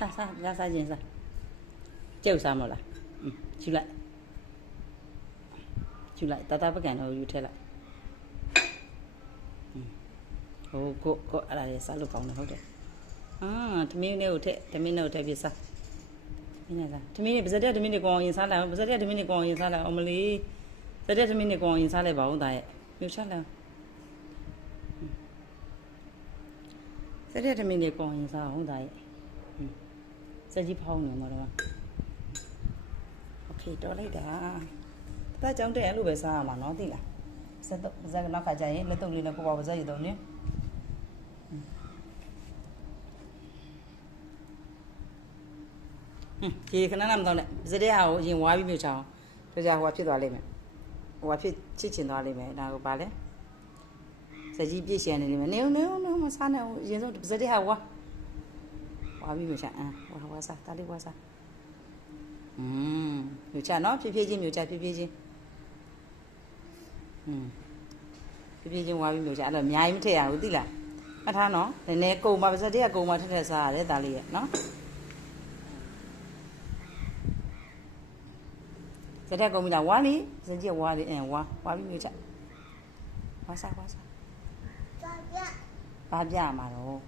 ရစားခြင်းစားကျုပ်စားမလားယူလိုက်တတပကံတော့ယူထည့်လိုက်ဟိုကိုအဲ့ဒါလေးစားလို့ကောင်းတယ်ဟုတ်တယ်သမီးနဲ့ကိုထည့်သမီးနဲ့ကိုထည့်ပြစားမင်းလားသမီးနဲ့ပါဇက်တဲ့သမီးနဲ့ကိုအောင်ရင်စားလိုက်ပါဇက်တဲ့သမီးနဲ့ကိုအောင်ရင်စားလိုက်အောင်မလေးဇက်တဲ့သမီးနဲ့ကိုအောင်ရင်စားလိုက်ပါဦးသားရဲ့မြို့ချလိုက်ဇက်တဲ့သမီးနဲ့ကိုအောင်ရင်စားအောင်သားရဲ့စက်ကြီးဖောင်းနေမှာတော့โอเคတော်လိုက်တာတကြောင်တဲ့အဲ့လိုပဲစားရမှာနော်သိလားဇက်နောက်ခါကျရင်လက်တုပ်လေးနဲ့ကိုပါပါဇက်ရတော့ညဒီခဏနာမတော့နဲ့ဇက်တဲ့ဟာကိုအရင်ဝါပြီးမြို့ချအောင်ကြောကြဟိုဖြစ်သွားလိမ့်မယ်ဟိုဖြစ်ချစ်ချင်သွားလိမ့်မယ်ဒါကိုပါလဲဇက်ကြီးပြည့်ရှည်နေလိမ့်မယ်နေမစားနဲ့အရင်ဆုံးဇက်တဲ့ဟာဝါပြီးမြို့ချဝါစားတာလေးဝါစားမြို့ချနော်ဖြည်းဖြည်းချင်းမြို့ချဖြည်းဖြည်းချင်းဖြည်းဖြည်းချင်းဝါပြီးမြို့ချအဲ့တော့အများကြီးမထည့်ရဘူးသိလားမှတ်ထားနော်နည်းနည်းကုန်ပါပါစတဲ့ကကုန်ပါထက်စားရတယ်ဒါလေးရဲ့နော်စတဲ့ကုန်ပြီလားဝါလီစကြဝါလီဝါပြီးမြို့ချဝါစားဘာပြမှာတော့